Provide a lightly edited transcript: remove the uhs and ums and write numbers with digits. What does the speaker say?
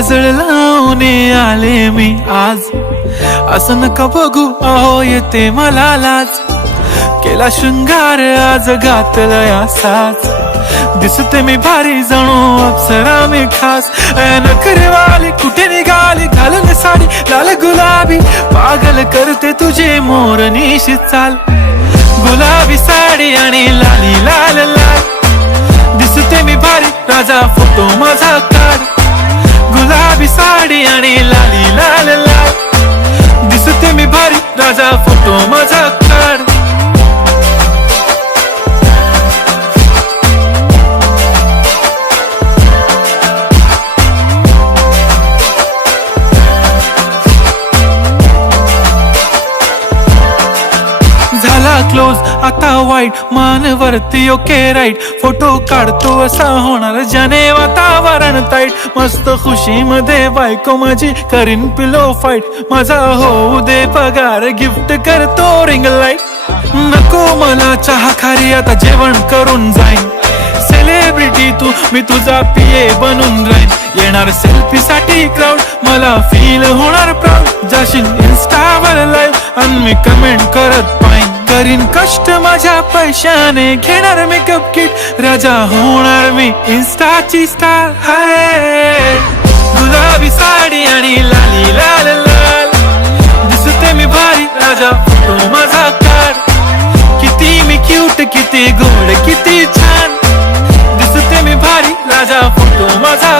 काजळ लावून आले मी आज, असं नका बघू अहो येते मला लाज. केला शृंगार आज घातलाय असाच, दिसते मी भारी जणू अप्सरा मी खास. नखरेवाली कुठे निघाली घालून साडी लाल गुलाबी, पागल करते तुझे मोरनीशी चाल. गुलाबी साडी आणि लाली लाल लाल, दिसते मी भारी राजा फोटो माझा काढ. गुलाबी साडी आणि लाली लाल लाल, दिसते मी भारी राजा फोटो माझा काढ. झाला क्लोज आता वाईट, मान वरती ओके राईट. फोटो काढतो असा होणार ज्याने वातावरण ताईट. मस्त खुशी मध्ये बायको माझी करीन पिलो फाईट. माझा होऊ दे पगार गिफ्ट करतो रिंग लाईट. नको मला चहा खारी आता जेवण करून जाईन. सेलिब्रिटी तू मी तुझा पिये बनून राहीन. येणार सेल्फी साठी क्राऊड मला फील होणार प्राऊड. जाशील इन्स्टावर लाईव्ह आणि मी कमेंट करत पाहिन. करीन कष्ट माझ्या पैशाने घेणार मेकअप किट. राजा होणार मी इन्स्टाची स्टार. हाय गुलाबी साडी आणि लाली लाल लाल, दिसते मी भारी राजा फोटो माझा काढ. किती मी क्यूट किती गोड किती छान, दिसते मी भारी राजा फोटो माझा